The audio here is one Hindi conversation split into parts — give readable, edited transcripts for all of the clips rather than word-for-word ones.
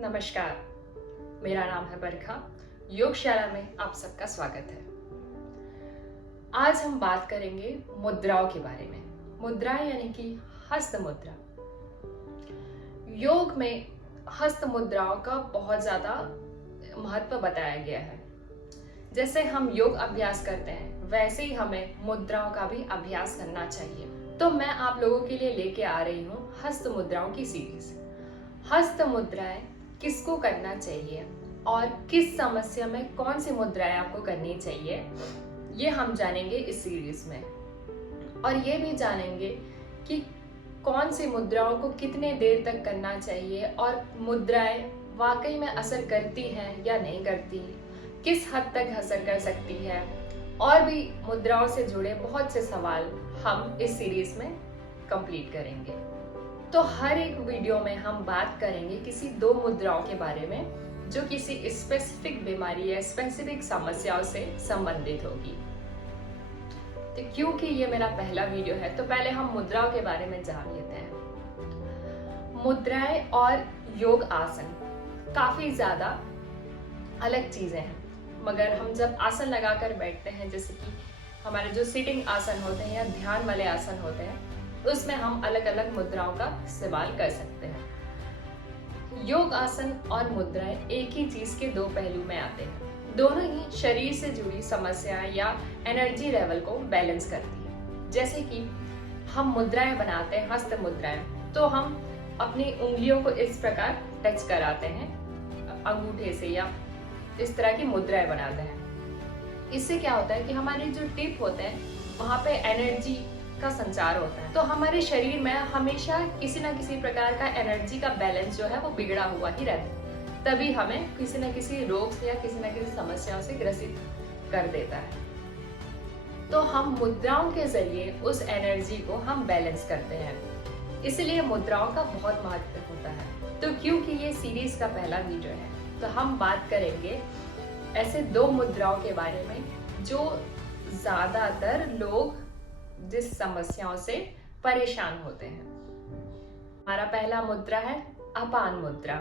नमस्कार, मेरा नाम है बरखा। योगशाला में आप सबका स्वागत है। आज हम बात करेंगे मुद्राओं के बारे में। मुद्राएं यानी कि हस्त मुद्रा। योग में हस्त मुद्राओं का बहुत ज्यादा महत्व बताया गया है। जैसे हम योग अभ्यास करते हैं वैसे ही हमें मुद्राओं का भी अभ्यास करना चाहिए। तो मैं आप लोगों के लिए लेके आ रही हूँ हस्त मुद्राओं की सीरीज। हस्त मुद्राएं किसको करना चाहिए और किस समस्या में कौन सी मुद्राएं आपको करनी चाहिए, ये हम जानेंगे इस सीरीज में। और ये भी जानेंगे कि कौन सी मुद्राओं को कितने देर तक करना चाहिए और मुद्राएं वाकई में असर करती हैं या नहीं करती, किस हद तक असर कर सकती है, और भी मुद्राओं से जुड़े बहुत से सवाल हम इस सीरीज में कंप्लीट करेंगे। तो हर एक वीडियो में हम बात करेंगे किसी दो मुद्राओं के बारे में जो किसी स्पेसिफिक बीमारी या स्पेसिफिक समस्याओं से संबंधित होगी। तो क्योंकि ये मेरा पहला वीडियो है तो पहले हम मुद्राओं के बारे में जान लेते हैं। मुद्राएं और योग आसन काफी ज्यादा अलग चीजें हैं, मगर हम जब आसन लगाकर बैठते हैं, जैसे कि हमारे जो सिटिंग आसन होते हैं या ध्यान वाले आसन होते हैं, उसमें हम अलग अलग मुद्राओं का इस्तेमाल कर सकते हैं। योग आसन और मुद्राएं एक ही चीज के दो पहलू में आते हैं। दोनों ही शरीर से जुड़ी समस्या या एनर्जी लेवल को बैलेंस करती है। जैसे कि हम मुद्राएं बनाते हैं, हस्त मुद्राएं, तो हम अपनी उंगलियों को इस प्रकार टच कराते हैं अंगूठे से या इस तरह की मुद्राएं बनाते हैं। इससे क्या होता है कि हमारे जो टिप होते हैं वहां पे एनर्जी का संचार होता है, तो हमारे शरीर में हमेशा किसी न किसी प्रकार का एनर्जी का बैलेंस जो है वो बिगड़ा हुआ ही रहता है। तभी हमें किसी न किसी रोग से या किसी न किसी समस्याओं से ग्रसित कर देता है। तो हम मुद्राओं के जरिए उस एनर्जी को हम बैलेंस करते हैं। इसलिए मुद्राओं का बहुत महत्व होता है। तो क्योंकि ये सीरीज का पहला वीडियो है तो हम बात करेंगे ऐसे दो मुद्राओं के बारे में जो ज्यादातर लोग जिस समस्याओं से परेशान होते हैं। हमारा पहला मुद्रा है अपान मुद्रा।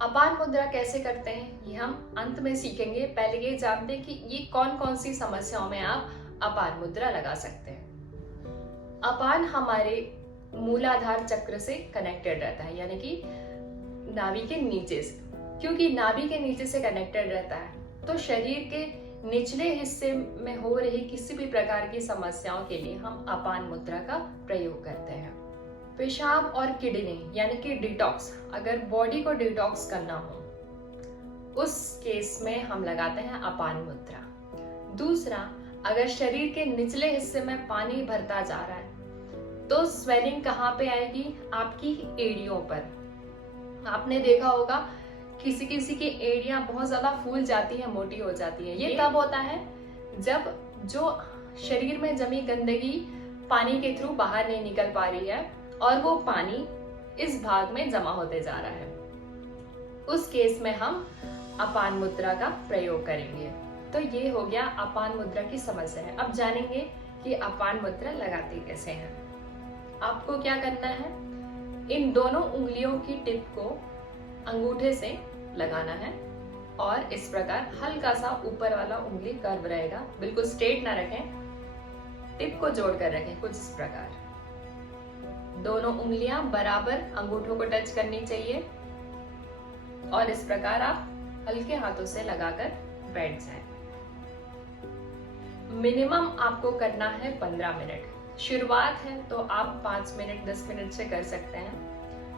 अपान मुद्रा कैसे करते हैं ये हम अंत में सीखेंगे। पहले ये जानते हैं कि ये कौन कौन सी समस्याओं में आप अपान मुद्रा लगा सकते हैं। अपान हमारे मूलाधार चक्र से कनेक्टेड रहता है, यानी कि नाभि के नीचे से। क्योंकि नाभि के नीचे से कनेक्टेड रहता है तो शरीर के निचले हिस्से में हो रही किसी भी प्रकार की समस्याओं के लिए हम अपान मुद्रा का प्रयोग करते हैं। पेशाब और किडनी यानी कि डिटॉक्स, अगर बॉडी को डिटॉक्स करना हो उस केस में हम लगाते हैं अपान मुद्रा। दूसरा, अगर शरीर के निचले हिस्से में पानी भरता जा रहा है तो स्वेलिंग कहाँ पे आएगी? आपकी एड़ियों पर। आपने देखा होगा किसी किसी की एड़ियां बहुत ज्यादा फूल जाती है, मोटी हो जाती है। ये तब होता है जब जो शरीर में जमी गंदगी पानी के थ्रू बाहर नहीं निकल पा रही है और वो पानी इस भाग में जमा होते जा रहा है। उस केस में हम अपान मुद्रा का प्रयोग करेंगे। तो ये हो गया अपान मुद्रा की समस्या है। अब जानेंगे कि अपान मुद्रा लगाते कैसे हैं। आपको क्या करना है, इन दोनों उंगलियों की टिप को अंगूठे से लगाना है और इस प्रकार हल्का सा ऊपर वाला उंगली कर्व रहेगा, बिल्कुल स्ट्रेट ना रखें, टिप को जोड़कर रखें कुछ इस प्रकार। दोनों उंगलियां बराबर अंगूठों को टच करनी चाहिए और इस प्रकार आप हल्के हाथों से लगाकर बैठ जाएं। मिनिमम आपको करना है 15 मिनट। शुरुआत है तो आप 5 मिनट 10 मिनट से कर सकते हैं,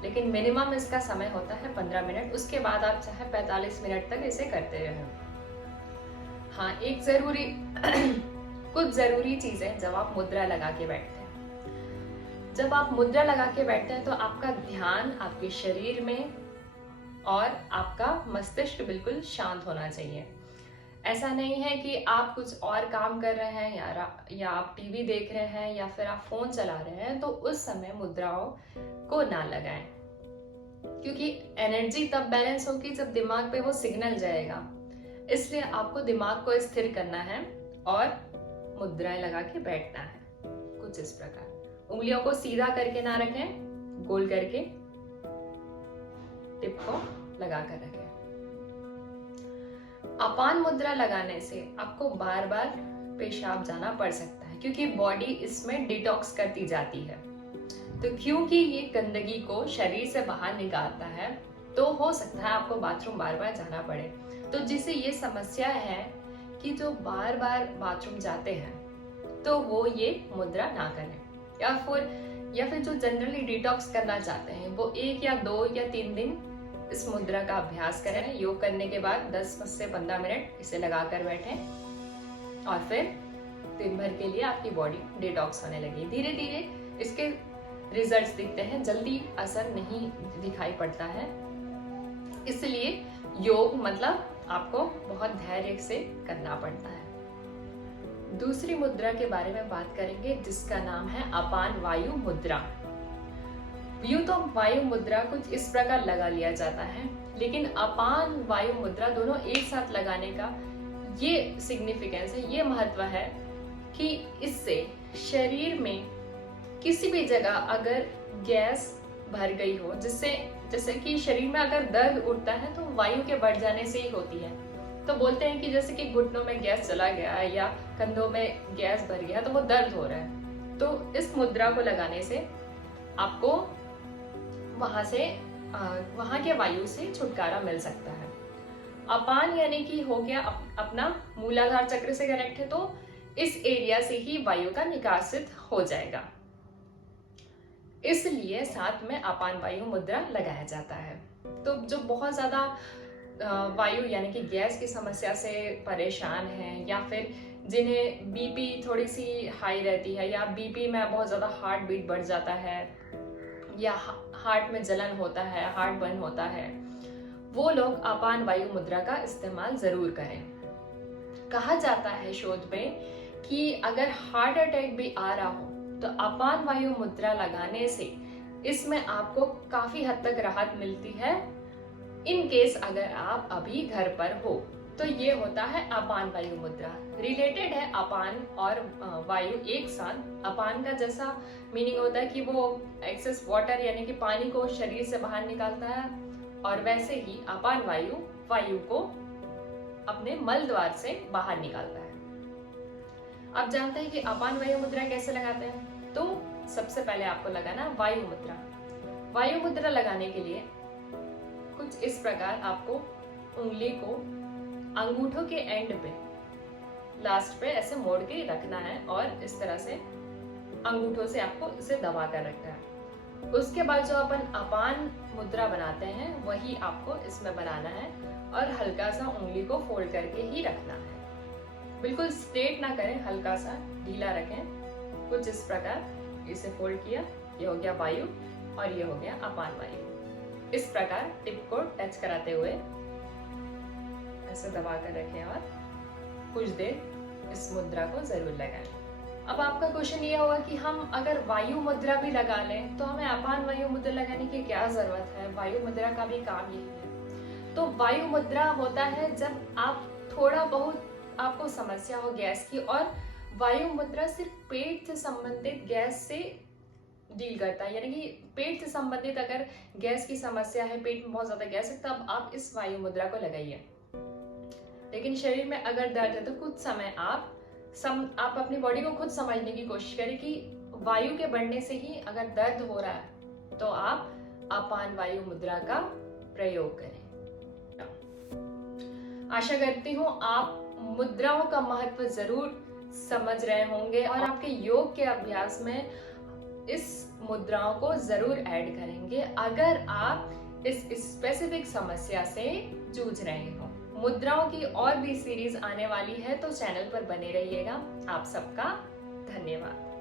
लेकिन मिनिमम इसका समय होता है 15 मिनट। उसके बाद आप चाहे 45 मिनट तक इसे करते रहें। हाँ, एक जरूरी कुछ जरूरी चीजें जब आप मुद्रा लगा के बैठते हैं। जब आप मुद्रा लगा के बैठते हैं तो आपका ध्यान आपके शरीर में और आपका मस्तिष्क बिल्कुल शांत होना चाहिए। ऐसा नहीं है कि आप कुछ और काम कर रहे हैं या आप टीवी देख रहे हैं या फिर आप फोन चला रहे हैं तो उस समय मुद्राओं को ना लगाएं, क्योंकि एनर्जी तब बैलेंस होगी जब दिमाग पे वो सिग्नल जाएगा। इसलिए आपको दिमाग को स्थिर करना है और मुद्राएं लगा के बैठना है कुछ इस प्रकार। उंगलियों को सीधा करके ना रखें, गोल करके टिप को लगा कर रखें। अपान मुद्रा लगाने से आपको बार बार पेशाब जाना पड़ सकता है क्योंकि बॉडी इसमें डिटॉक्स करती जाती है। तो क्योंकि ये गंदगी को शरीर से बाहर निकालता है तो हो सकता है आपको बाथरूम बार बार जाना पड़े। तो जिसे ये समस्या है कि जो बार बार बाथरूम जाते हैं तो वो ये मुद्रा ना करें, या फिर जो जनरली डिटॉक्स करना चाहते हैं वो 1 या 2 या 3 दिन इस मुद्रा का अभ्यास करें। योग करने के बाद 10 से 15 मिनट इसे लगाकर बैठें और फिर दिन भर के लिए आपकी बॉडी डिटॉक्स होने लगी। धीरे धीरे इसके रिजल्ट्स दिखते हैं, जल्दी असर नहीं दिखाई पड़ता है। इसलिए योग मतलब आपको बहुत धैर्य से करना पड़ता है। दूसरी मुद्रा के बारे में बात करेंगे जिसका नाम है अपान वायु मुद्रा। यूं तो वायु मुद्रा कुछ इस प्रकार लगा लिया जाता है, लेकिन अपान वायु मुद्रा दोनों एक साथ लगाने का ये सिग्निफिकेंस है, ये महत्व है कि इससे शरीर में किसी भी जगह अगर गैस भर गई हो, जैसे कि शरीर में अगर दर्द उठता है तो वायु के बढ़ जाने से ही होती है। तो बोलते हैं कि जैसे कि घुटनों में गैस चला गया है या कंधों में गैस भर गया तो वो दर्द हो रहा है। तो इस मुद्रा को लगाने से आपको वहां के वायु से छुटकारा मिल सकता है। अपान यानी कि हो गया अपना मूलाधार चक्र से कनेक्ट है, तो इस एरिया से ही वायु का निकासित हो जाएगा। इसलिए साथ में अपान वायु मुद्रा लगाया जाता है। तो जो बहुत ज्यादा वायु यानी कि गैस की समस्या से परेशान हैं या फिर जिन्हें बीपी थोड़ी सी हाई रहती है या बीपी में बहुत ज्यादा हार्ट बीट बढ़ जाता है या हार्ट में जलन होता है, हार्ट बर्न होता है, वो लोग अपान वायु मुद्रा का इस्तेमाल जरूर करें। कहा जाता है शोध में कि अगर हार्ट अटैक भी आ रहा हो तो अपान वायु मुद्रा लगाने से इसमें आपको काफी हद तक राहत मिलती है। इन केस अगर आप अभी घर पर हो तो ये होता है अपान वायु मुद्रा। रिलेटेड है अपान और वायु एक साथ। अपान का जैसा मीनिंग होता है कि वो एक्सेस वाटर यानी कि पानी को शरीर से बाहर निकालता है, और वैसे ही अपान वायु को अपने मल द्वार से बाहर निकालता है। आप जानते हैं कि अपान वायु मुद्रा कैसे लगाते हैं? तो सबसे पहले आपको लगाना वायु मुद्रा। वायु मुद्रा लगाने के लिए कुछ इस प्रकार आपको उंगली को अंगूठों के एंड पे लास्ट पे ऐसे मोड़ के रखना है और इस तरह से अंगूठों से आपको इसे दबा कर रखना है। उसके बाद जो अपन अपान मुद्रा बनाते हैं वही आपको इसमें बनाना है और हल्का सा उंगली को फोल्ड करके ही रखना है। बिल्कुल स्ट्रेट ना करें, हल्का सा ढीला रखें। कुछ इस प्रकार इसे फोल्ड किया, ये हो गया वायु और ये हो गया अपान वायु। इस प्रकार टिप को टच कराते हुए ऐसे दबा कर रखें और कुछ देर इस मुद्रा को जरूर लगाएं। अब आपका क्वेश्चन ये होगा कि हम अगर वायु मुद्रा भी लगा लें तो हमें अपान वायु मुद्रा लगाने की क्या जरूरत है? वायु मुद्रा का भी काम यही है। तो वायु मुद्रा होता है जब आप थोड़ा बहुत आपको समस्या हो गैस की, और वायु मुद्रा सिर्फ पेट से संबंधित गैस से डील करता है। यानी कि पेट से संबंधित अगर गैस की समस्या है, पेट में बहुत ज्यादा गैस है, तब आप इस वायु मुद्रा को लगाइए। लेकिन शरीर में अगर दर्द है तो कुछ समय आप अपनी बॉडी को खुद समझने की कोशिश करें कि वायु के बढ़ने से ही अगर दर्द हो रहा है तो आप अपान वायु मुद्रा का प्रयोग करें। आशा करती हूँ आप मुद्राओं का महत्व जरूर समझ रहे होंगे और आपके योग के अभ्यास में इस मुद्राओं को जरूर ऐड करेंगे अगर आप इस स्पेसिफिक समस्या से जूझ रहे हो। मुद्राओं की और भी सीरीज आने वाली है तो चैनल पर बने रहिएगा। आप सबका धन्यवाद।